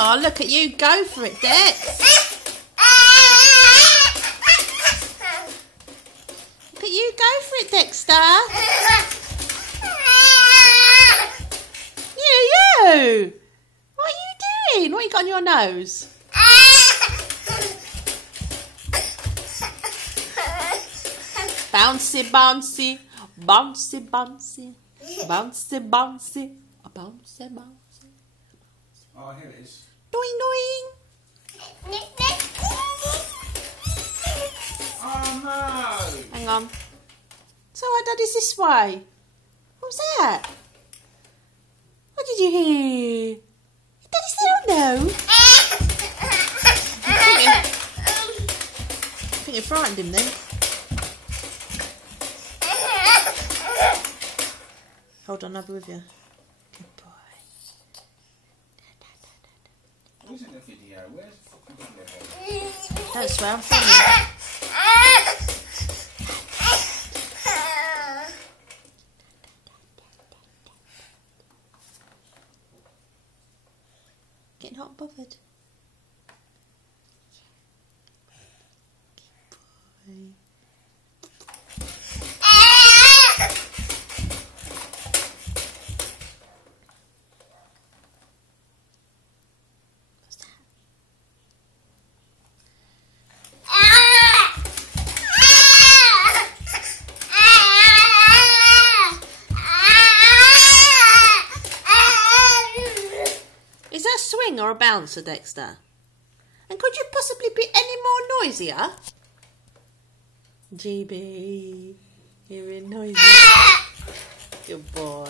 Oh, look at you. Go for it, Dex. Look at you. Go for it, Dexter. You. What are you doing? What you got on your nose? Bouncy, bouncy. Bouncy, bouncy. Bouncy, bouncy. Bouncy, bouncy. Oh, here it is. Doing, doing. Oh, no. Hang on. So our daddy's this way. What was that? What did you hear? Daddy said, oh no. I think you frightened him then. Hold on, I'll be with you. Good boy. Where's the video? Where's the fucking video? Don't swear, I'm filming. Getting hot and bothered. Good boy. Is that a swing or a bouncer, Dexter? And could you possibly be any more noisier? GB, you're in noisy. Good boy.